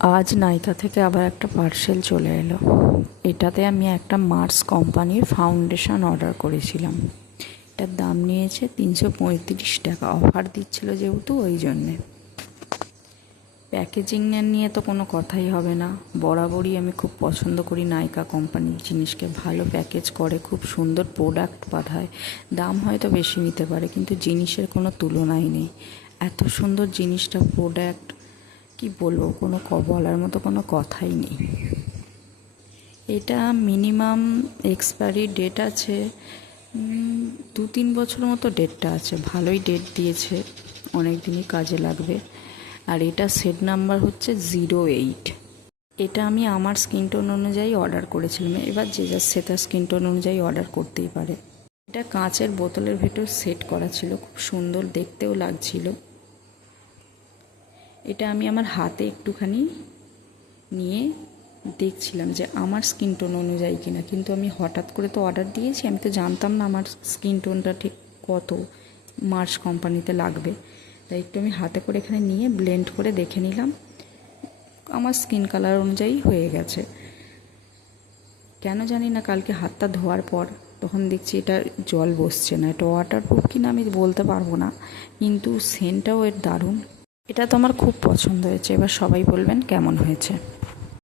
আজ নাইকা থেকে আবার একটা পার্সেল চলে এলো। এটাতে আমি একটা মার্স কোম্পানির ফাউন্ডেশন অর্ডার করেছিলাম। এটার দাম নিয়েছে 335 টাকা। অফার দিচ্ছিল যেহেতু ওই জন্যে। প্যাকেজিং নিয়ে তো কোনো কথাই হবে না। বরাবরই আমি খুব পছন্দ করি নাইকা কোম্পানির জিনিসকে। ভালো প্যাকেজ করে, খুব সুন্দর প্রোডাক্ট পাঠায়। দাম হয়তো বেশি নিতে পারে, কিন্তু জিনিসের কোনো তুলনাই নেই। এত সুন্দর জিনিসটা, প্রোডাক্ট কি বলবো, বলার মতো কোনো কথাই নেই। এটা মিনিমাম এক্সপায়ারি ডেট আছে 2-3 বছর মতো ডেটটা আছে। ভালোই ডেট দিয়েছে, অনেক দিনই কাজে লাগবে। আর এটা সেট নাম্বার হচ্ছে 08। এটা আমি আমার স্কিন টোন অনুযায়ী অর্ডার করেছিলাম। এবার যে যার সেটা স্কিন টোন অনুযায়ী অর্ডার করতেই পারে। এটা কাঁচের বোতলের ভেতর সেট করা ছিল, খুব সুন্দর দেখতেও লাগছিল। এটা আমি আমার হাতে একটুখানি নিয়ে দেখছিলাম যে আমার স্কিন টোন অনুযায়ী কিনা, কিন্তু আমি হঠাৎ করে তো অর্ডার দিয়েছি, আমি তো জানতাম না আমার স্কিন টোনটা ঠিক কত মার্স কোম্পানিতে লাগবে। তাই একটু আমি হাতে করে এখানে নিয়ে ব্লেন্ড করে দেখে নিলাম, আমার স্কিন কালার অনুযায়ী হয়ে গেছে। কেন জানি না, কালকে হাতটা ধোয়ার পর তখন দেখছি এটা জল বসছে না। এটা ওয়াটারপ্রুফ কিনা আমি বলতে পারবো না, কিন্তু সেন্টটাও এর দারুণ। এটা তো আমার খুব পছন্দ হয়েছে। এবার সবাই বলবেন কেমন হয়েছে।